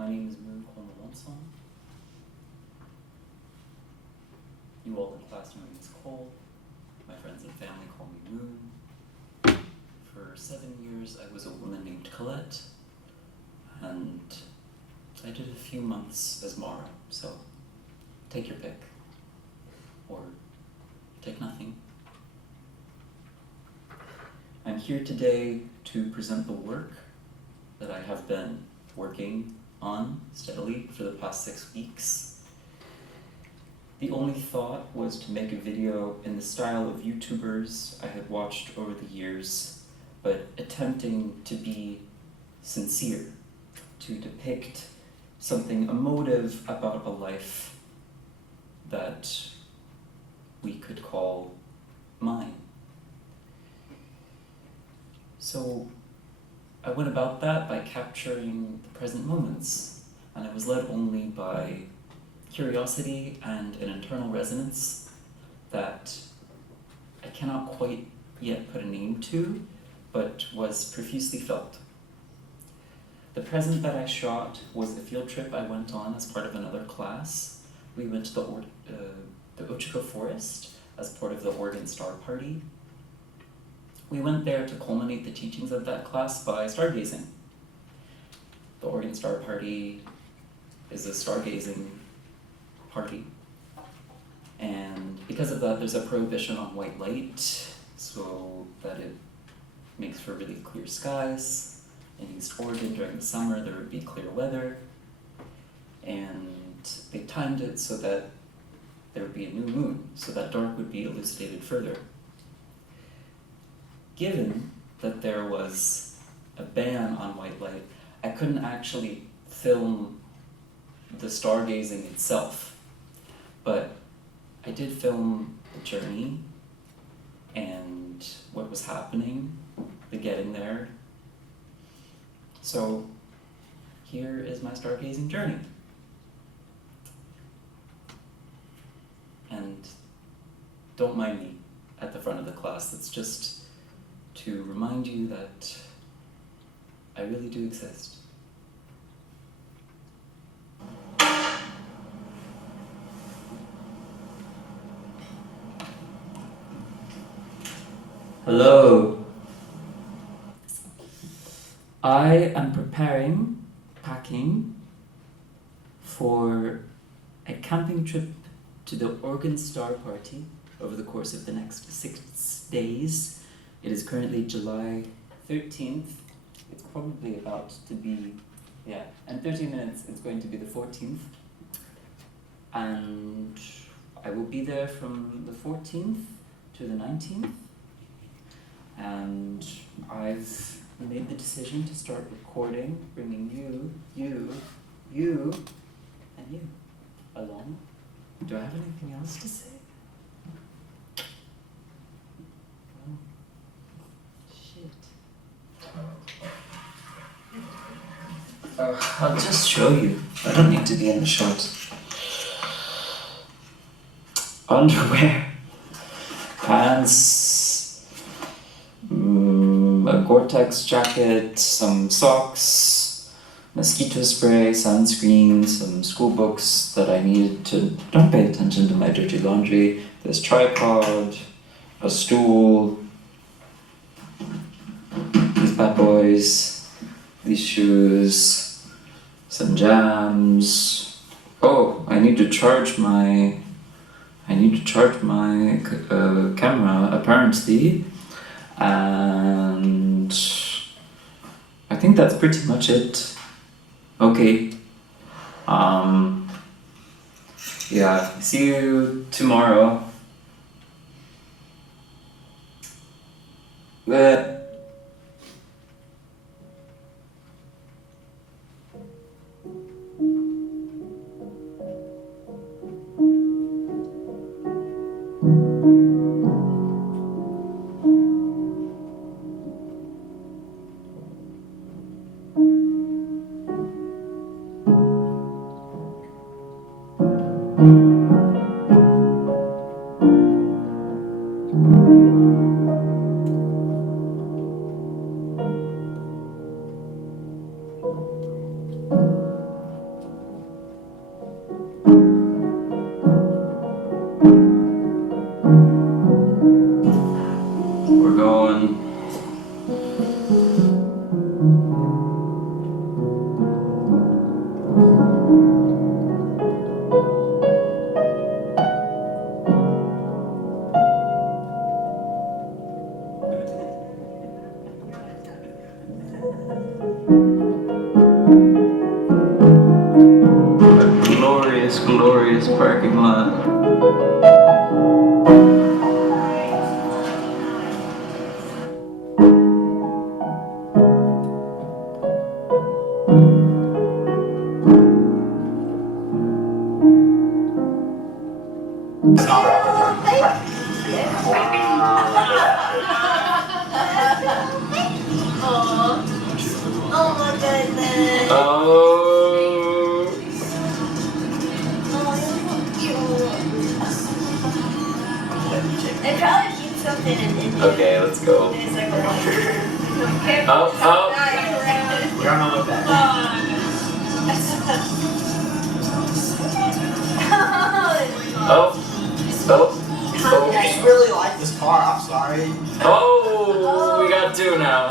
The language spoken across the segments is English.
My name is Moon Kolmamonson. You all in class know me as Cole. My friends and family call me Moon. For 7 years, I was a woman named Colette, and I did a few months as Mara, so take your pick, or take nothing. I'm here today to present the work that I have been working on steadily for the past 6 weeks. The only thought was to make a video in the style of YouTubers I had watched over the years, but attempting to be sincere, to depict something emotive about a life that we could call mine. So I went about that by capturing the present moments, and I was led only by curiosity and an internal resonance that I cannot quite yet put a name to, but was profusely felt. The present that I shot was a field trip I went on as part of another class. We went to the Ochiko Forest as part of the Oregon Star Party. We went there to culminate the teachings of that class by stargazing. The Oregon Star Party is a stargazing party, and because of that there's a prohibition on white light so that it makes for really clear skies. In East Oregon during the summer there would be clear weather, and they timed it so that there would be a new moon, so that dark would be elucidated further. Given that there was a ban on white light, I couldn't actually film the stargazing itself, but I did film the journey and what was happening, the getting there. So here is my stargazing journey. And don't mind me at the front of the class, it's just to remind you that I really do exist. Hello. I am packing for a camping trip to the Oregon Star Party over the course of the next 6 days. It is currently July 13th. It's probably about to be, in 30 minutes it's going to be the 14th. And I will be there from the 14th to the 19th. And I've made the decision to start recording, bringing you, and you along. Do I have anything else to say? Oh, shit. I'll just show you. I don't need to be in the shot. Underwear, pants, a Gore-Tex jacket, some socks, mosquito spray, sunscreen, some school books that I needed to, don't pay attention to my dirty laundry, this tripod, a stool, these bad boys, these shoes, some jams. Oh, I need to charge my camera apparently, and I think that's pretty much it. Okay. See you tomorrow. A glorious, glorious parking lot. Oh my goodness. Oh. Oh, you're so cute. They probably eat something in India. Okay, let's go. It's like a Oh, oh. We don't know what that Oh. Oh. I just really like this car, I'm sorry. Oh, we got two now.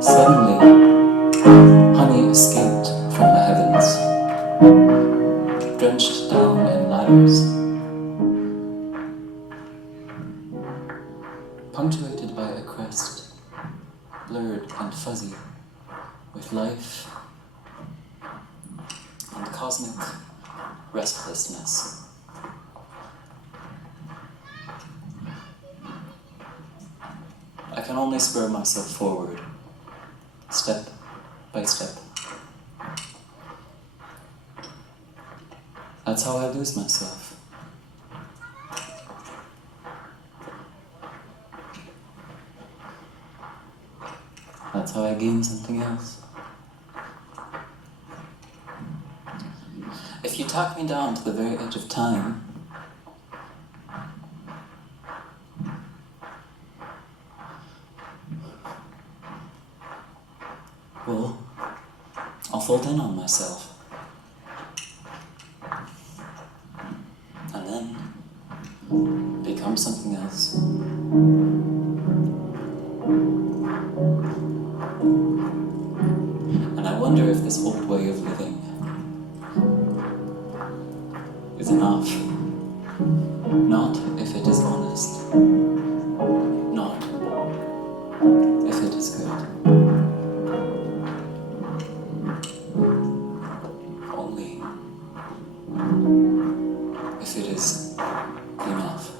Suddenly, honey escaped from the heavens, drenched down in ladders, punctuated by a crest, blurred and fuzzy, with life and cosmic restlessness. I can only spur myself forward, step by step. That's how I lose myself. That's how I gain something else. If you tack me down to the very edge of time, well, I'll fold in on myself. And then become something else. And I wonder if this old way of living is enough. Not if it is honest. Not if it is good. Only if it is enough.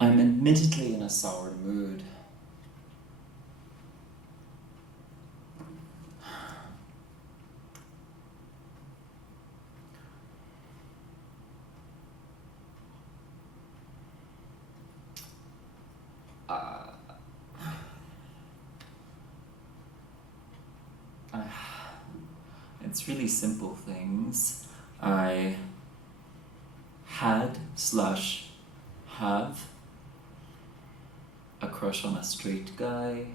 I'm admittedly in a sour mood. It's really simple things. I have a crush on a straight guy,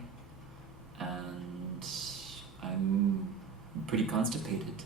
and I'm pretty constipated.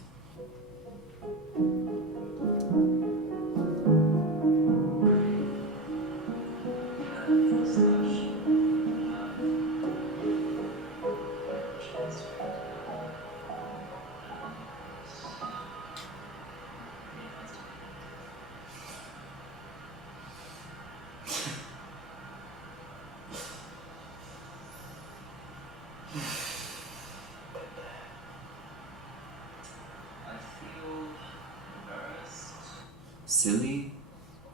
Silly,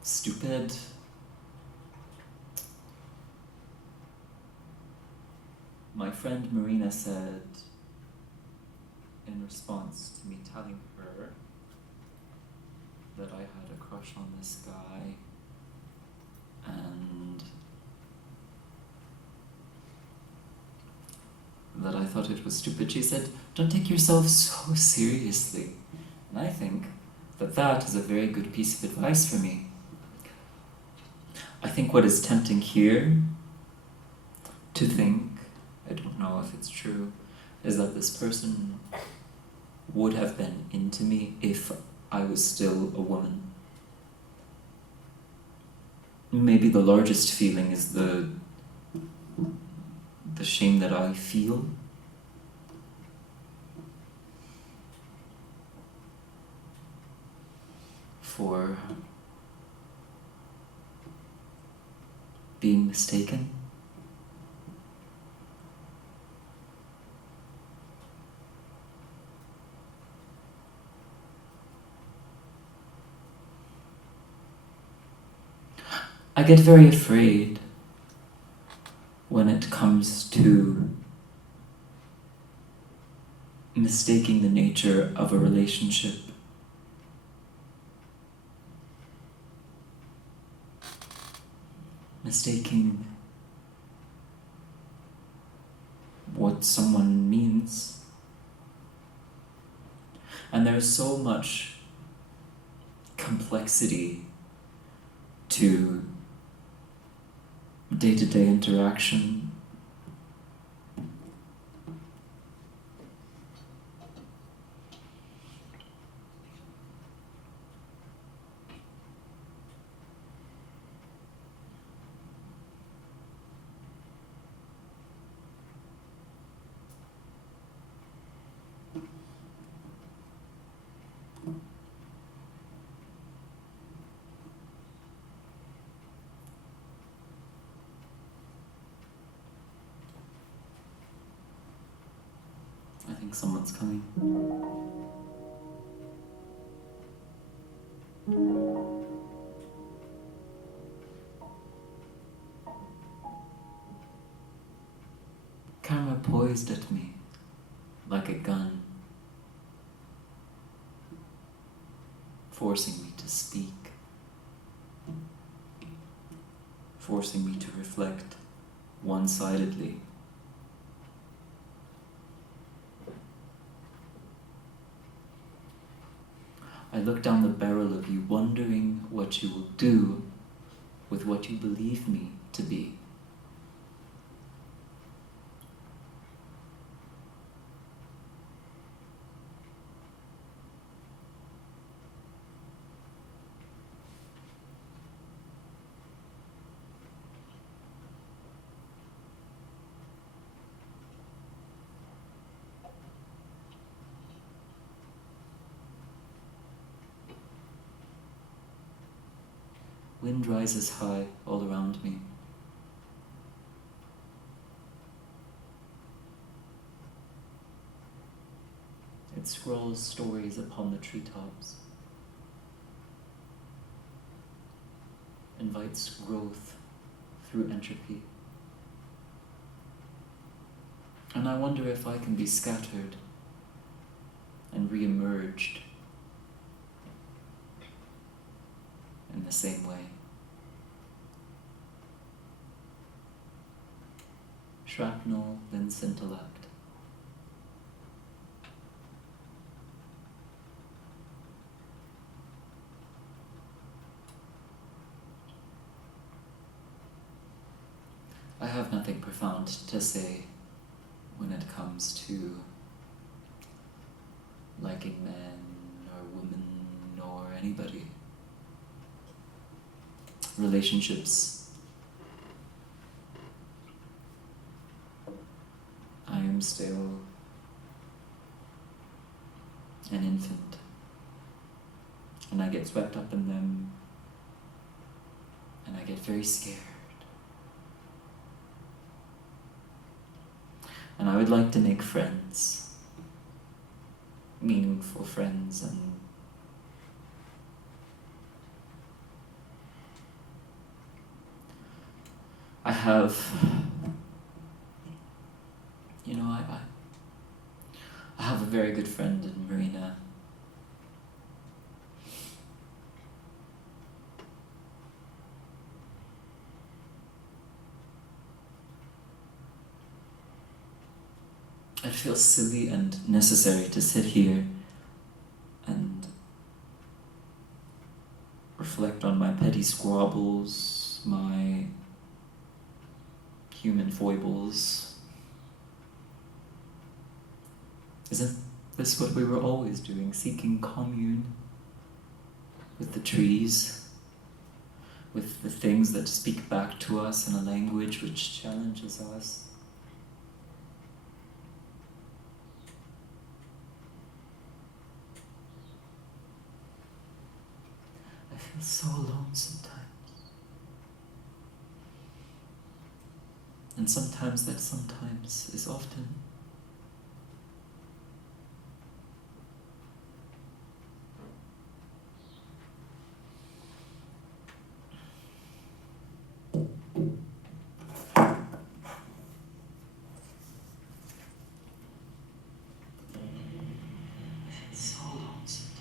stupid. My friend Marina said, in response to me telling her that I had a crush on this guy, and that I thought it was stupid, she said, "Don't take yourself so seriously." And I think But that is a very good piece of advice for me. I think what is tempting here to think, I don't know if it's true, is that this person would have been into me if I was still a woman. Maybe the largest feeling is the shame that I feel. For being mistaken. I get very afraid when it comes to mistaking the nature of a relationship. Mistaking what someone means. And there's so much complexity to day-to-day interaction. I think someone's coming. Camera poised at me like a gun, forcing me to speak, forcing me to reflect one-sidedly. I look down the barrel of you, wondering what you will do with what you believe me to be. Wind rises high all around me. It scrolls stories upon the treetops, invites growth through entropy. And I wonder if I can be scattered and re-emerged in the same way. Shrapnel, then scintillate. I have nothing profound to say when it comes to liking men or women or anybody. Relationships. I am still an infant, and I get swept up in them, and I get very scared. And I would like to make friends, meaningful friends, and I have, I have a very good friend in Marina. It feels silly and necessary to sit here and reflect on my petty squabbles, my human foibles. Isn't this what we were always doing, seeking commune with the trees, with the things that speak back to us in a language which challenges us? I feel so alone sometimes. And sometimes that sometimes is often. So alone sometimes.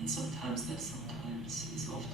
And sometimes that sometimes is often.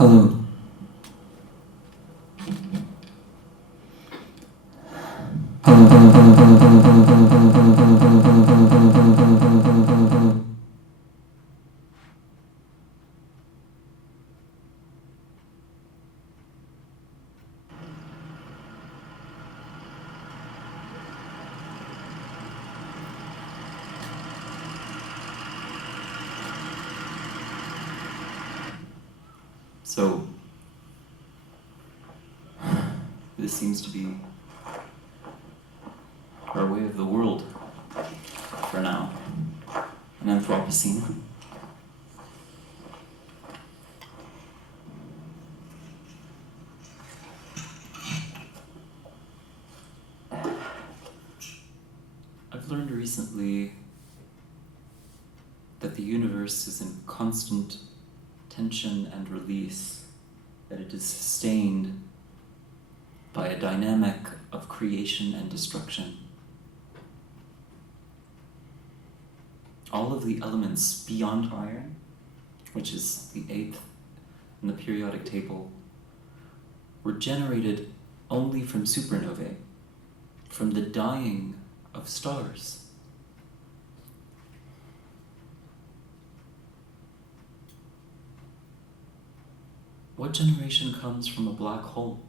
Hello. So, this seems to be our way of the world for now. An Anthropocene. I've learned recently that the universe is in constant tension and release, that it is sustained by a dynamic of creation and destruction. All of the elements beyond iron, which is the 8th in the periodic table, were generated only from supernovae, from the dying of stars. What generation comes from a black hole?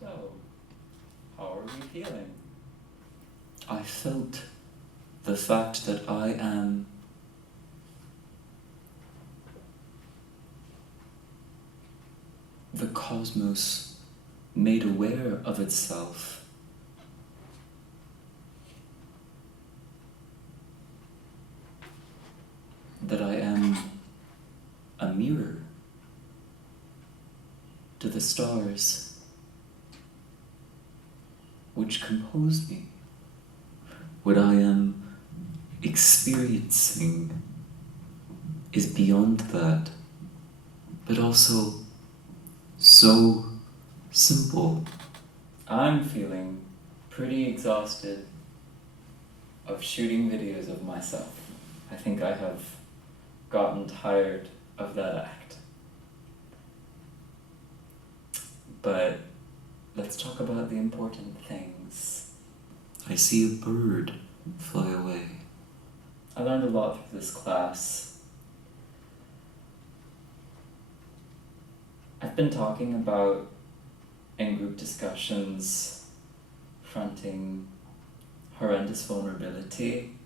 So, how are we feeling? I felt the fact that I am the cosmos made aware of itself. That I am a mirror to the stars which compose me. What I am experiencing is beyond that, but also so simple. I'm feeling pretty exhausted of shooting videos of myself. I think I have gotten tired of that act. But let's talk about the important things. I see a bird fly away. I learned a lot through this class. I've been talking about in group discussions fronting horrendous vulnerability,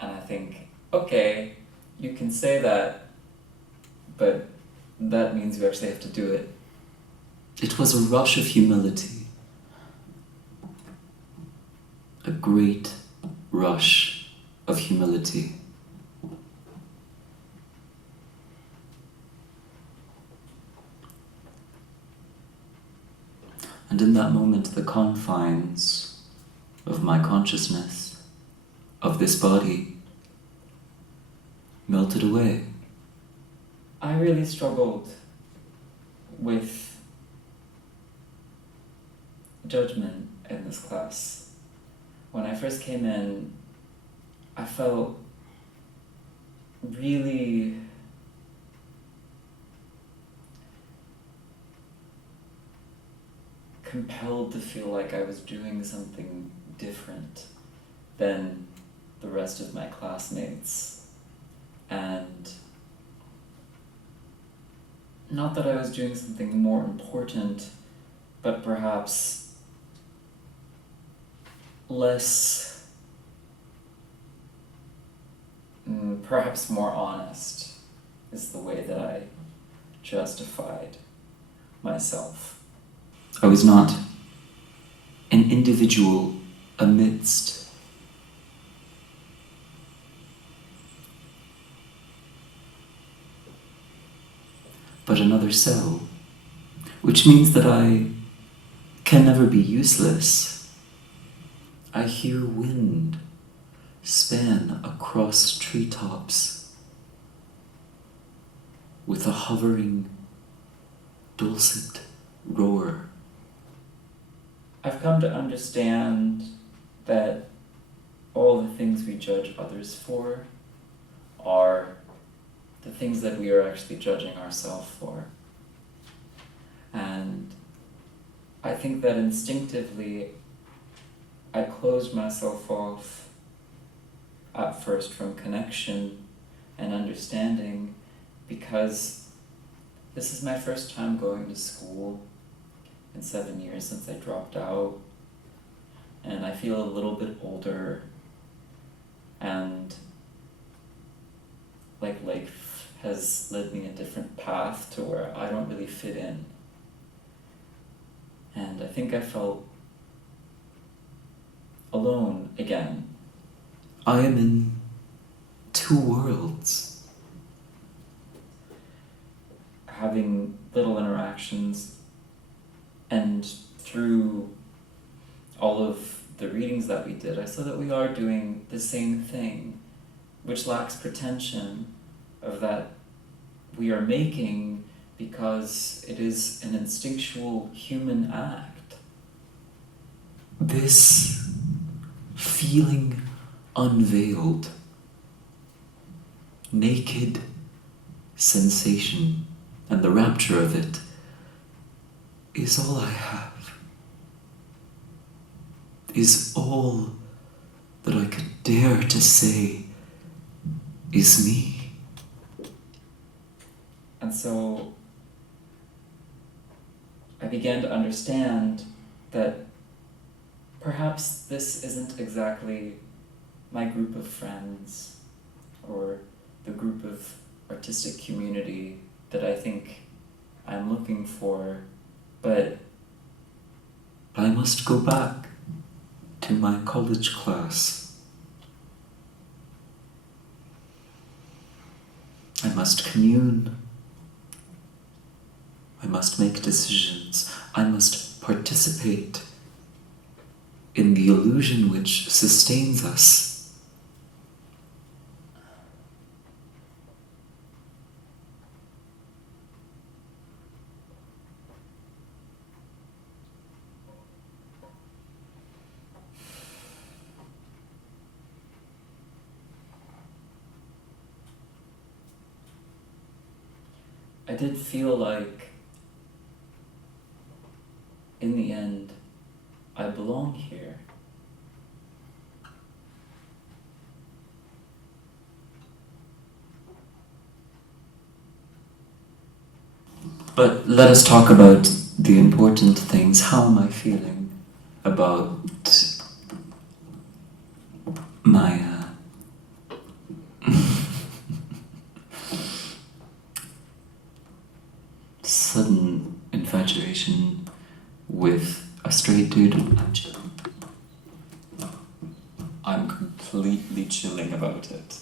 and I think, okay, you can say that, but that means you actually have to do it. It was a rush of humility. A great rush of humility. And in that moment, the confines of my consciousness, of this body, melted away. I really struggled with judgment in this class. When I first came in, I felt really compelled to feel like I was doing something different than the rest of my classmates. And not that I was doing something more important, but perhaps less, perhaps more honest is the way that I justified myself. I was not an individual amidst but another cell, which means that I can never be useless. I hear wind span across treetops with a hovering, dulcet roar. I've come to understand that all the things we judge others for are the things that we are actually judging ourselves for. And I think that instinctively I closed myself off at first from connection and understanding, because this is my first time going to school in 7 years since I dropped out, and I feel a little bit older, and like life has led me a different path to where I don't really fit in. And I think I felt alone again. I am in two worlds, having little interactions and through all of the readings that we did, I saw that we are doing the same thing, which lacks pretension of that we are making because it is an instinctual human act. This feeling unveiled, naked sensation and the rapture of it is all I have, is all that I could dare to say is me. And so I began to understand that perhaps this isn't exactly my group of friends or the group of artistic community that I think I'm looking for, but I must go back to my college class. I must commune. I must make decisions. I must participate in the illusion which sustains us. I did feel like, in the end, I belong here. But let us talk about the important things. How am I feeling about my sudden infatuation with a straight dude? I'm chilling. I'm completely chilling about it.